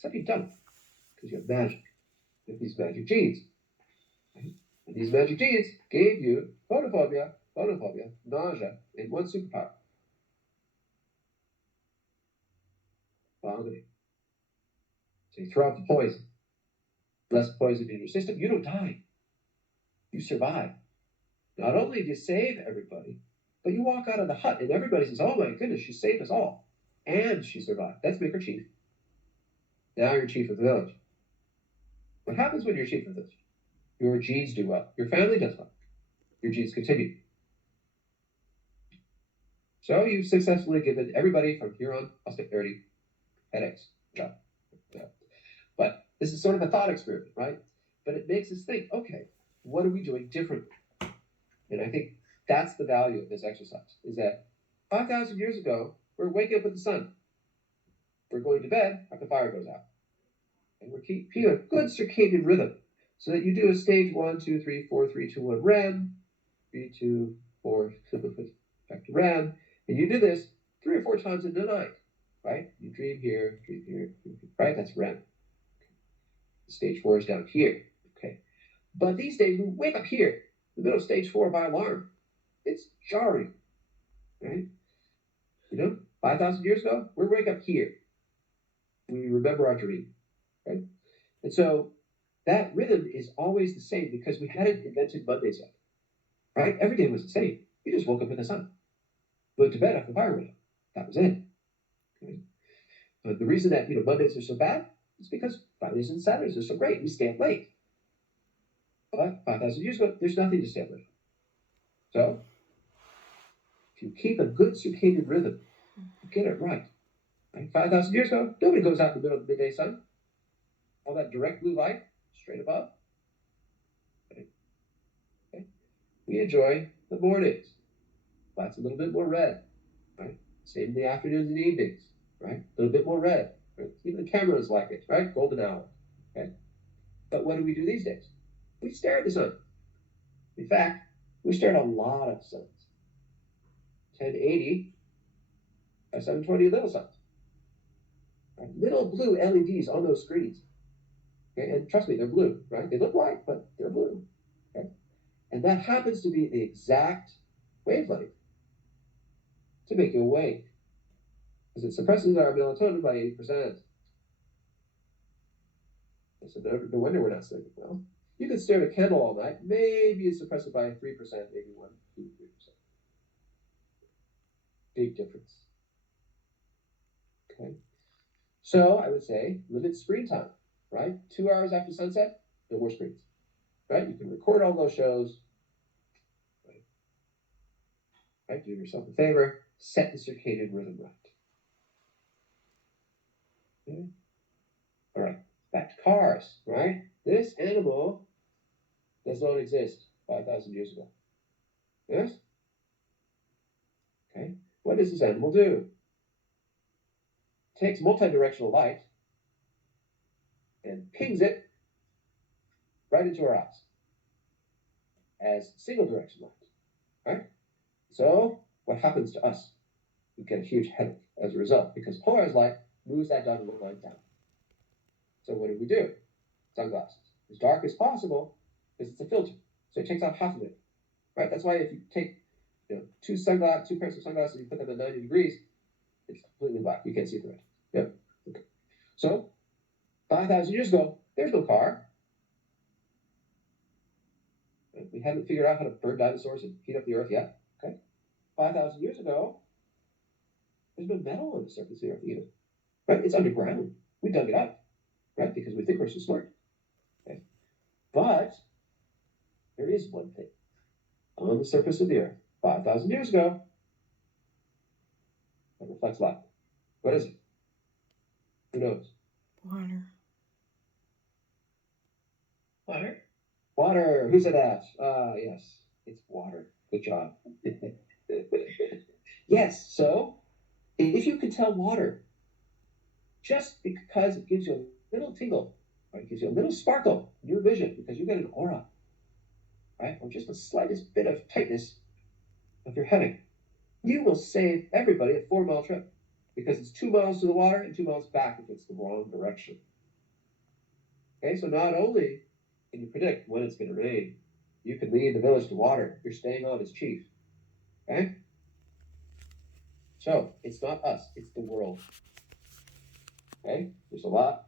Except you don't, because you have magic. You have these magic genes. Right? And these magic genes gave you photophobia, nausea, and one superpower: vomiting. So you throw out the poison. Less poison in your system, you don't die. You survive. Not only do you save everybody, but you walk out of the hut and everybody says, "Oh my goodness, she saved us all. And she survived." That's make her chief. Now you're chief of the village. What happens when you're chief of the village? Your genes do well. Your family does well. Your genes continue. So you've successfully given everybody from here on posterity headaches. Yeah. But this is sort of a thought experiment, right? But it makes us think, okay, what are we doing differently? And I think that's the value of this exercise, is that 5,000 years ago, we're waking up with the sun. We're going to bed after the fire goes out. And we're keeping a good circadian rhythm so that you do a stage 1, 2, 3, 4, 3, 2, 1 REM, 3, 2, 4, back to REM. And you do this 3 or 4 times in the night, right? You dream here, right? That's REM. Stage 4 is down here, okay? But these days, we wake up here, in the middle of stage 4 by alarm. It's jarring, right? 5,000 years ago, we wake up here. We remember our dream, right? And so that rhythm is always the same because we hadn't invented Mondays yet, right? Every day was the same. You just woke up in the sun, went to bed after the fire went out. That was it. Okay? But the reason that Mondays are so bad is because Fridays and Saturdays are so great. We stay up late. But 5,000 years ago, there's nothing to stay up late. So if you keep a good circadian rhythm, you get it right. 5,000 years ago, nobody goes out in the middle of the midday sun. All that direct blue light straight above. Okay. We enjoy the mornings. Light's a little bit more red, right? Same in the afternoons and evenings, right? A little bit more red. Right? Even the cameras like it, right? Golden hour. Okay. But what do we do these days? We stare at the sun. In fact, we stare at a lot of suns. 1080 by 720 little suns. Right? Little blue LEDs on those screens. Okay? And trust me, they're blue, right? They look white, but they're blue. Okay? And that happens to be the exact wavelength to make you awake. Because it suppresses our melatonin by 80%. So no wonder we're not sleeping well. You can stare at a candle all night. Maybe you suppress it by 3%, maybe 1, 2, 3%. Big difference. Okay. So I would say limit screen time, right? 2 hours after sunset, no more screens, right? You can record all those shows, right? Do yourself a favor, set the circadian rhythm right. Okay. All right, back to cars, right? This animal does not exist 5,000 years ago. Yes? Okay. What does this animal do? It takes multi-directional light and pings it right into our eyes as single direction light, right? So what happens to us? We get a huge headache as a result because polarized light moves that dotted line down. So what do? Sunglasses. As dark as possible because it's a filter. So it takes out half of it, right? That's why if you take two pairs of sunglasses, you put them at 90 degrees, it's completely black. You can't see through it. Yep. Okay. So 5,000 years ago, there's no car. We haven't figured out how to burn dinosaurs and heat up the earth yet. Okay. 5,000 years ago, there's no metal on the surface of the earth either. Right? It's underground. We dug it up, right? Because we think we're so smart. Okay. But there is one thing on the surface of the earth 5,000 years ago that reflects light. What is it? Who knows? Water. Water? Water. Who said that? Yes. It's water. Good job. Yes. So, if you could tell water, just because it gives you a little tingle, right? It gives you a little sparkle in your vision because you get an aura, right? Or just the slightest bit of tightness of your headache, you will save everybody a 4-mile trip because it's 2 miles to the water and 2 miles back if it's the wrong direction. Okay, so not only can you predict when it's going to rain, you can lead the village to water. You're staying on as chief. Okay? So it's not us, it's the world. Okay? There's a lot